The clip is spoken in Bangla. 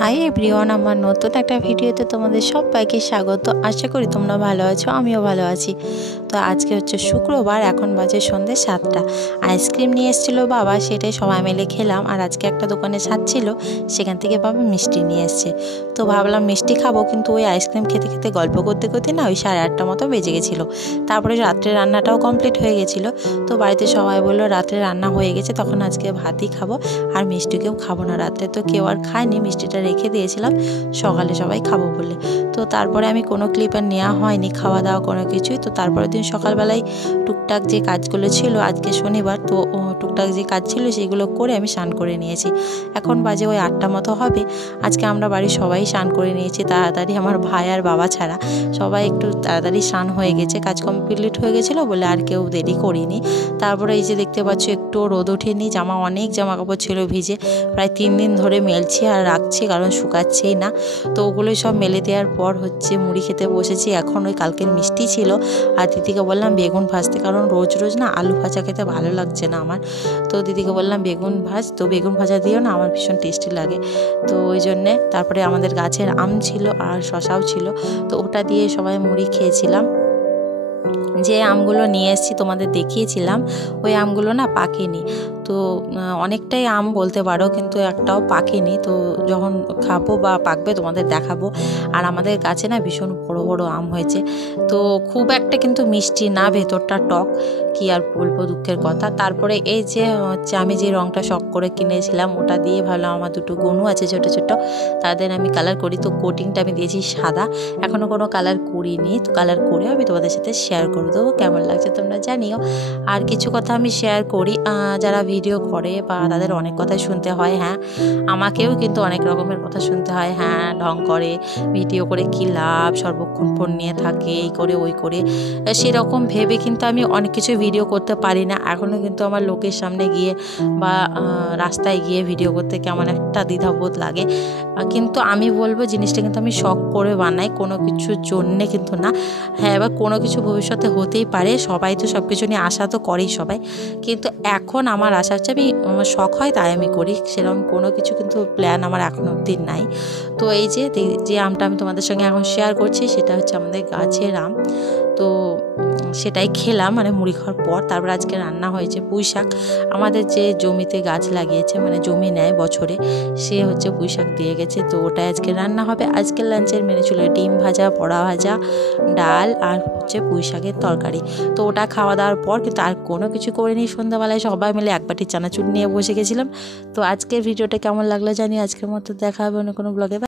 হাই এভরিওয়ান, আমার নতুন একটা ভিডিওতে তোমাদের সবাইকে স্বাগত। আশা করি তোমরা ভালো আছো, আমিও ভালো আছি। তো আজকে হচ্ছে শুক্রবার, এখন বাজে সন্ধ্যে 7টা। আইসক্রিম নিয়ে এসেছিলো বাবা, সেটাই সবাই মিলে খেলাম। আর আজকে একটা দোকানে ছিল, সেখান থেকে বাবা মিষ্টি নিয়ে এসছে। তো ভাবলাম মিষ্টি খাবো, কিন্তু ওই আইসক্রিম খেতে খেতে গল্প করতে করতে না ওই 8:30 মতো বেজে গেছিলো। তারপরে রাত্রে রান্নাটাও কমপ্লিট হয়ে গেছিলো। তো বাড়িতে সবাই বললো রাত্রে রান্না হয়ে গেছে, তখন আজকে ভাতই খাবো, আর মিষ্টিকেও খাবো না। রাত্রে তো কেউ আর খায়নি, মিষ্টিটা রেখে দিয়েছিলাম সকালে সবাই খাবো বলে। তো তারপরে আমি কোনো ক্লিপ আর নেওয়া হয়নি, খাওয়া দাওয়া কোনো কিছুই। তো তারপরের দিন সকালবেলায় টুকটাক যে কাজগুলো ছিল, আজকে শনিবার তো টুকটাক যে কাজ ছিল সেগুলো করে আমি স্নান করে নিয়েছি। এখন বাজে ওই 8টা মতো হবে। আজকে আমরা বাড়ির সবাই স্নান করে নিয়েছি তাড়াতাড়ি, আমার ভাই আর বাবা ছাড়া সবাই একটু তাড়াতাড়ি স্নান হয়ে গেছে, কাজ কমপ্লিট হয়ে গেছিলো বলে আর কেউ দেরি করিনি। তারপরে এই যে দেখতে পাচ্ছ একটু রোদ ওঠেনি, অনেক জামা কাপড় ছিল ভিজে, প্রায় 3 দিন ধরে মেলছি আর রাখছি, কারণ শুকাচ্ছেই না। তো ওগুলোই সব মেলে দেওয়ার পর হচ্ছে মুড়ি খেতে বসেছি। এখন ওই কালকের মিষ্টি ছিল, আর দিদিকে বললাম বেগুন ভাজতে, কারণ রোজ রোজ না আলু ভাজা খেতে ভালো লাগছে না আমার। তো দিদিকে বললাম বেগুন ভাজ, তো বেগুন ভাজা দিও না, আমার ভীষণ টেস্টি লাগে। তো ওই জন্যে তারপরে আমাদের গাছের আম ছিল আর শশাও ছিল, তো ওটা দিয়ে সবাই মুড়ি খেয়েছিলাম। যে আমগুলো নিয়ে এসেছি তোমাদের দেখিয়েছিলাম, ওই আমগুলো না পাকেনি। তো অনেকটাই আম বলতে পারো, কিন্তু একটাও পাকেনি। তো যখন খাবো বা পাকবে তোমাদের দেখাবো। আর আমাদের গাছে না ভীষণ বড় বড় আম হয়েছে, তো খুব একটা কিন্তু মিষ্টি না, ভেতরটা টক, কি আর বলবো, দুঃখের কথা। তারপরে এই যে হচ্ছে আমি যে রঙটা শখ করে কিনেছিলাম, ওটা দিয়ে ভাবলাম আমার দুটো গনু আছে ছোট ছোট, তাদের আমি কালার করি। তো কোটিংটা আমি দিয়েছি সাদা, এখনও কোনো কালার করিনি। তো কালার করে আমি তোমাদের সাথে শেয়ার করে দেবো, কেমন লাগছে তোমরা জানিও। আর কিছু কথা আমি শেয়ার করি, যারা ভিডিও করে বা তাদের অনেক কথাই শুনতে হয়। হ্যাঁ, আমাকেও কিন্তু অনেক রকমের কথা শুনতে হয়। হ্যাঁ, ঢং করে, ভিডিও করে কী লাভ, সর্বক্ষণ ফোন নিয়ে থাকে, এই করে ওই করে, সেরকম ভেবে কিন্তু আমি অনেক কিছু ভিডিও করতে পারি না। এখনও কিন্তু আমার লোকের সামনে গিয়ে বা রাস্তায় গিয়ে ভিডিও করতে কেমন একটা দ্বিধাবোধ লাগে। কিন্তু আমি বলবো জিনিসটা কিন্তু আমি শখ করে বানাই, কোনো কিছুর জন্যে কিন্তু না। হ্যাঁ, এবার কোনো কিছু ভবিষ্যতে হতেই পারে, সবাই তো সব কিছু নিয়ে আশা তো করেই সবাই, কিন্তু এখন আমার আশা হচ্ছে আমি, আমার শখ হয় তাই আমি করি, সেরকম কোনো কিছু কিন্তু প্ল্যান আমার এখন অবধি নাই। তো এই যে আমটা আমি তোমাদের সঙ্গে এখন শেয়ার করছি, সেটা হচ্ছে আমাদের গাছের আম। তো সেটাই খেলাম, মানে মুড়ি খাওয়ার পর। তারপর আজকে রান্না হয়েছে পুঁই শাক। আমাদের যে জমিতে গাছ লাগিয়েছে, মানে জমি নেয় বছরে, সে হচ্ছে পুঁই শাক দিয়ে গেছে, তো ওটাই আজকে রান্না হবে। আজকের লাঞ্চের মেনু ছিল ডিম ভাজা, বড়া ভাজা, ডাল আর হচ্ছে পুঁই শাকের তরকারি। তো ওটা খাওয়া দাওয়ার পর কিন্তু আর কোনো কিছু করিনি। সন্ধ্যাবেলায় সবাই মিলে এক বাটি চানাচুর নিয়ে বসে গেছিলাম। তো আজকের ভিডিওটা কেমন লাগলো জানি। আজকের মতো দেখা হবে অন্য কোনো ব্লগে।